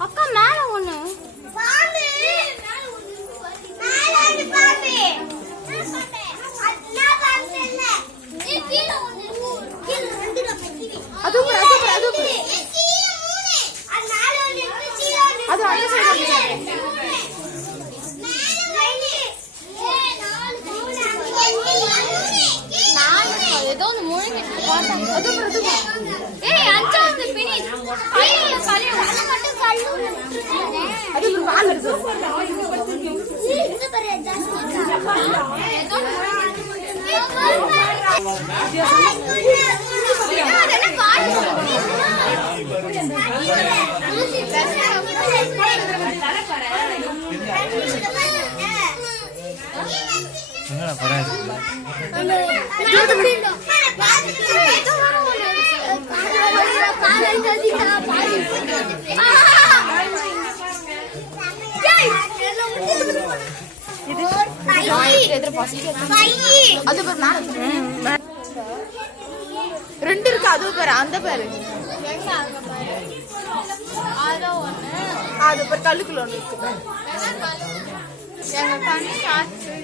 அக்கா மேல ஒண்ணு அது ஏதோ ஒன்று முழுங்கிட்டு ரெண்டு இருக்கு. அது பேரு அந்த பேரு அது பேர் கல்லுக்குள்ள ஒண்ணு இருக்கு. எங்க கண்ணு காற்று